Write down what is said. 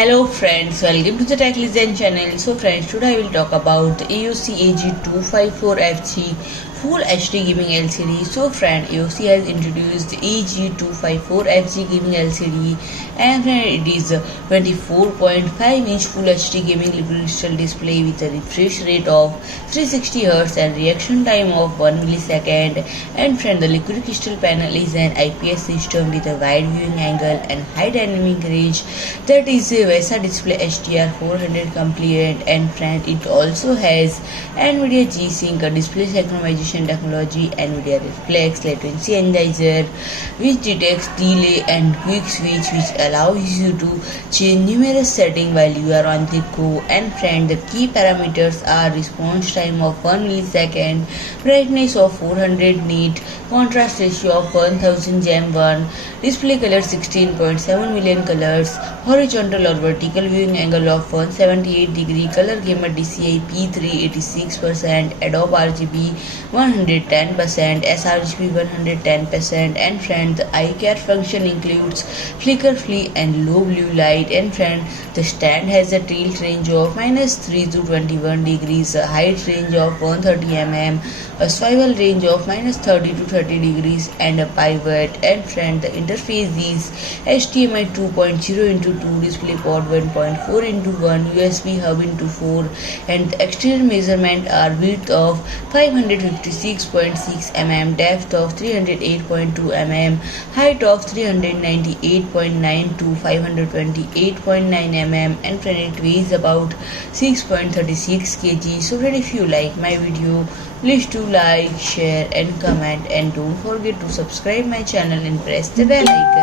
Hello friends, welcome to the Tech Listen channel. So friends, today I will talk about the AOC AG254FG Full HD Gaming LCD. So friend, AOC has introduced the AG254FG Gaming LCD, and friend, it is a 24.5-inch Full HD Gaming liquid crystal display with a refresh rate of 360Hz and reaction time of 1 millisecond. And friend, the liquid crystal panel is an IPS system with a wide viewing angle and high dynamic range that is a VESA Display HDR 400 compliant. And friend, it also has NVIDIA G-Sync, a display synchronization technology, NVIDIA Reflex Latency Analyzer, which detects delay and quick switch, which allows you to change numerous settings while you are on the go. And friend, the key parameters are response time of 1 millisecond, brightness of 400 nit, contrast ratio of 1000 Gem1, display color 16.7 million colors, horizontal or vertical viewing angle of 178 degree, color gamut DCI P3 86%, Adobe RGB 110%, sRGB 110%. And friend, the eye care function includes flicker free and low blue light. And friend, the stand has a tilt range of -3 to 21 degrees, a height range of 130 mm, a swivel range of -30 to 30 degrees, and a pivot. And friend, the interface is HDMI 2.0 into 2, DisplayPort 1.4 into 1, USB hub into 4, and the exterior measurement are width of 556.6 mm, depth of 308.2 mm, height of 398.9 to 528.9 mm, and friend, it weighs about 6.36 kg. So friend, if you like my video, please do like, share and comment, and don't forget to subscribe my channel and press the bell icon.